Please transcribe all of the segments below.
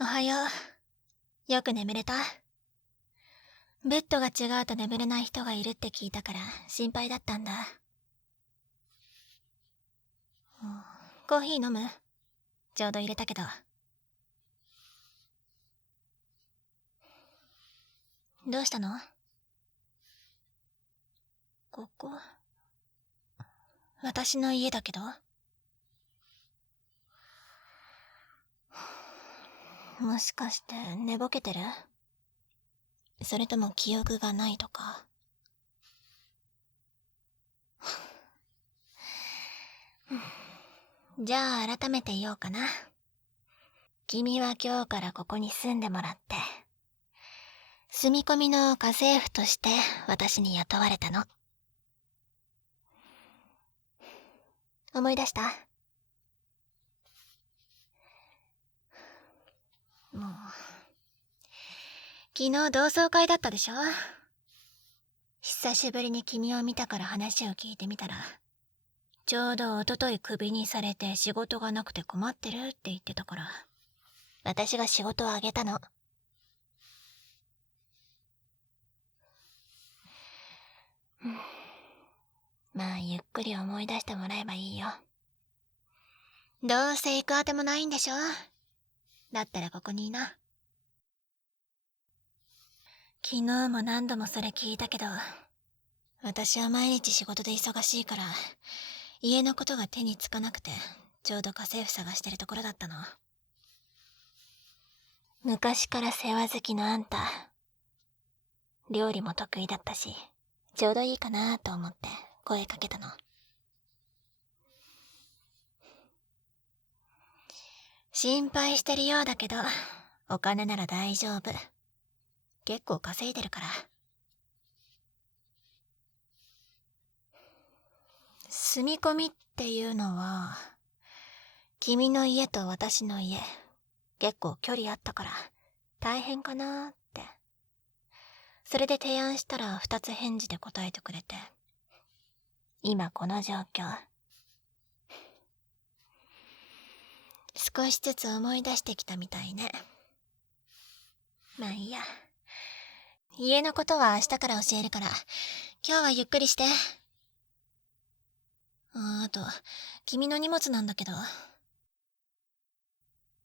おはよう。よく眠れた？ベッドが違うと眠れない人がいるって聞いたから心配だったんだ。コーヒー飲む？ちょうど入れたけど。どうしたの？ここ私の家だけど。もしかして寝ぼけてる？それとも記憶がないとか。じゃあ改めて言おうかな。君は今日からここに住んでもらって、住み込みの家政婦として私に雇われたの。思い出した？もう昨日同窓会だったでしょ。久しぶりに君を見たから話を聞いてみたら、ちょうど一昨日クビにされて仕事がなくて困ってるって言ってたから、私が仕事をあげたの。まあゆっくり思い出してもらえばいいよ。どうせ行くあてもないんでしょ。だったらここにいな。昨日も何度もそれ聞いたけど、私は毎日仕事で忙しいから家のことが手につかなくて、ちょうど家政婦探してるところだったの。昔から世話好きのあんた、料理も得意だったし、ちょうどいいかなと思って声かけたの。心配してるようだけど、お金なら大丈夫。結構稼いでるから。住み込みっていうのは、君の家と私の家、結構距離あったから大変かなって。それで提案したら2つ返事で答えてくれて、今この状況。少しずつ思い出してきたみたいね。まあいいや。家のことは明日から教えるから、今日はゆっくりして。あと、君の荷物なんだけど。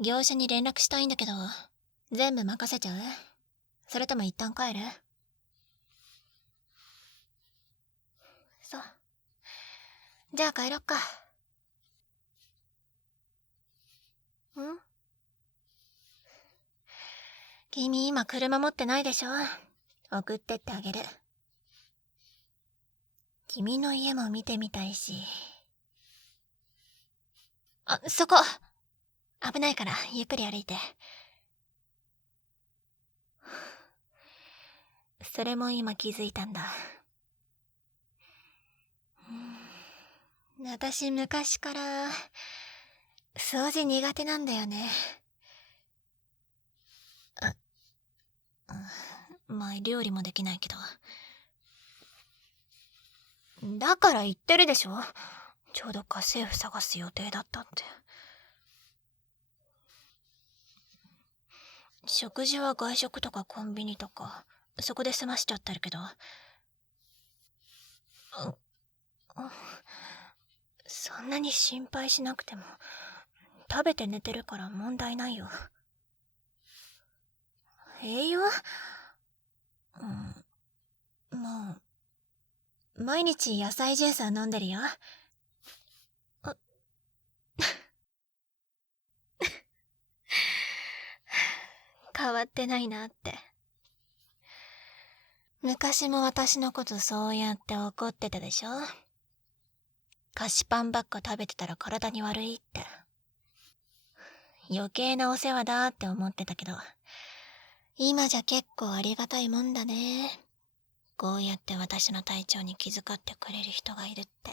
業者に連絡したいんだけど、全部任せちゃう？それとも一旦帰る？そう。じゃあ帰ろっか。ん？君今車持ってないでしょ？送ってってあげる。君の家も見てみたいし。あ、そこ！危ないからゆっくり歩いて。それも今気づいたんだ。私昔から掃除苦手なんだよね。まあ料理もできないけど。だから言ってるでしょ。ちょうど家政婦探す予定だったって。食事は外食とかコンビニとかそこで済ましちゃってるけど、そんなに心配しなくても食べて寝てるから問題ないよ。栄養？まあ毎日野菜ジュースは飲んでるよ。変わってないなって。昔も私のことそうやって怒ってたでしょ。菓子パンばっか食べてたら体に悪いって。余計なお世話だって思ってたけど、今じゃ結構ありがたいもんだね。こうやって私の体調に気遣ってくれる人がいるって。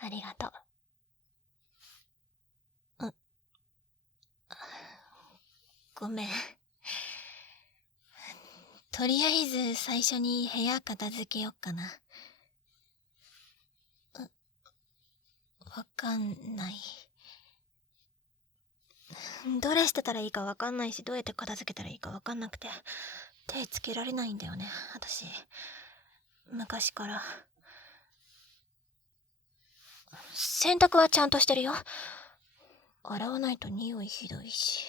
ありがとう。ごめん。とりあえず最初に部屋片付けよっかな。わかんない。どれ捨てたらいいかわかんないし、どうやって片付けたらいいかわかんなくて、手つけられないんだよね、私。昔から。洗濯はちゃんとしてるよ。洗わないと匂いひどいし。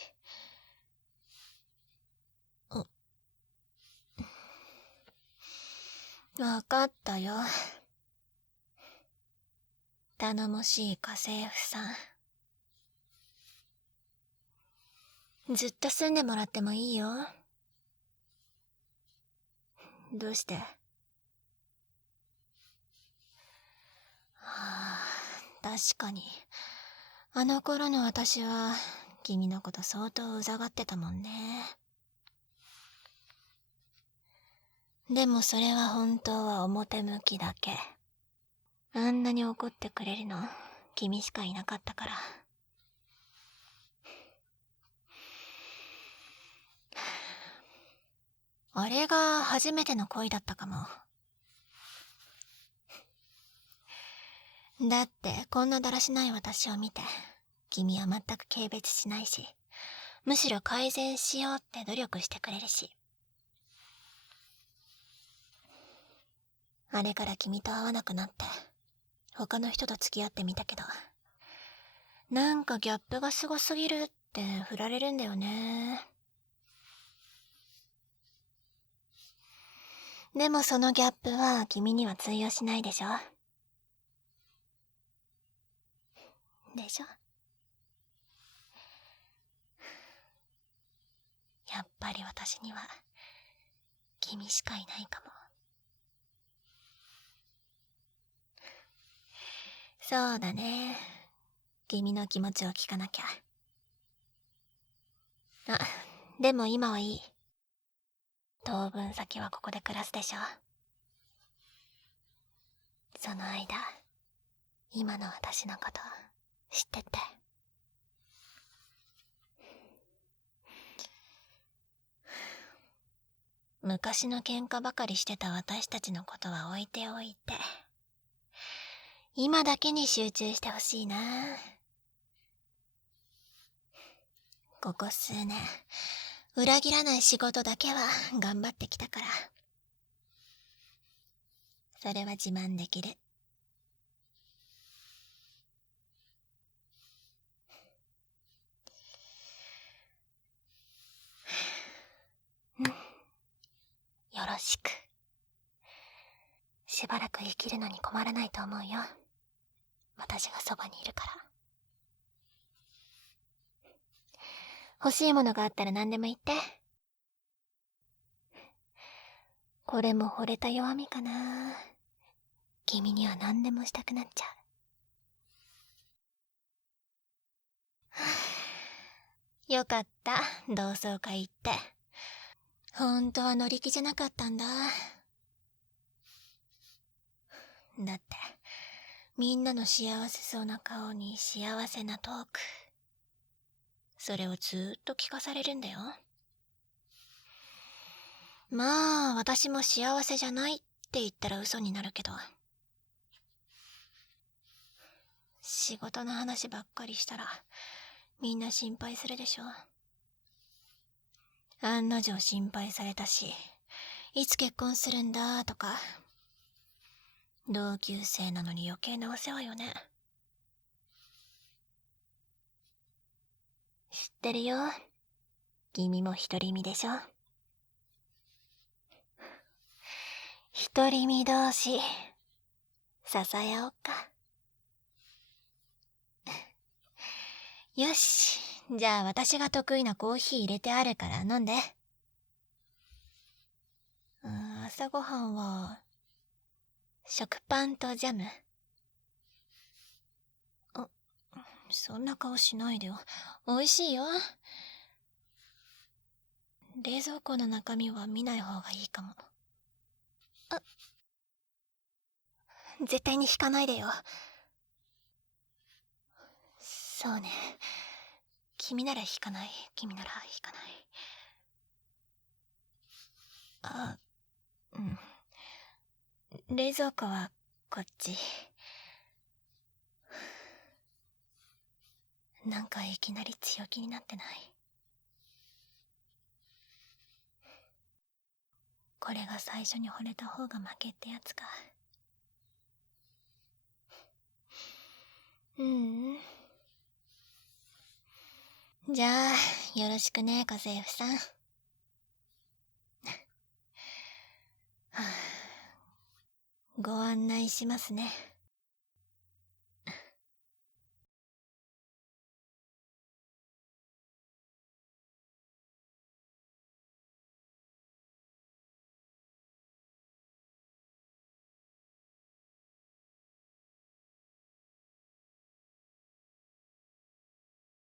わかったよ。頼もしい家政婦さん。ずっと住んでもらってもいいよ。どうして？はあ、確かに。あの頃の私は、君のこと相当うざがってたもんね。でもそれは本当は表向きだけ。あんなに怒ってくれるの、君しかいなかったから。あれが初めての恋だったかも。だってこんなだらしない私を見て、君は全く軽蔑しないし、むしろ改善しようって努力してくれるし。あれから君と会わなくなって、他の人と付き合ってみたけど、なんかギャップがすごすぎるって振られるんだよね。でもそのギャップは君には通用しないでしょ。でしょ？やっぱり私には君しかいないかも。そうだね。君の気持ちを聞かなきゃ。あ、でも今はいい。当分先はここで暮らすでしょ。その間、今の私のこと知ってって。昔の喧嘩ばかりしてた私たちのことは置いておいて、今だけに集中してほしいな。ここ数年、裏切らない仕事だけは頑張ってきたから。それは自慢できる。うん。よろしく。しばらく生きるのに困らないと思うよ。私がそばにいるから。欲しいものがあったら何でも言って。これも惚れた弱みかな。君には何でもしたくなっちゃう。よかった、同窓会行って。本当は乗り気じゃなかったんだ。だって、みんなの幸せそうな顔に幸せなトーク。それをずーっと聞かされるんだよ。まあ、私も幸せじゃないって言ったら嘘になるけど。仕事の話ばっかりしたら、みんな心配するでしょ。案の定心配されたし、いつ結婚するんだとか。同級生なのに余計なお世話よね。知ってるよ。君も独り身でしょ。独り身同士、支え合おっか。よし、じゃあ私が得意なコーヒー入れてあるから飲んで。朝ごはんは、食パンとジャム。あ、そんな顔しないでよ。美味しいよ。冷蔵庫の中身は見ない方がいいかも。あ、絶対に引かないでよ。そうね。君なら引かない。君なら引かない。あ、うん。冷蔵庫はこっち。なんかいきなり強気になってない？これが最初に惚れた方が負けってやつか。じゃあよろしくね、家政婦さん。はあ、ご案内しますね。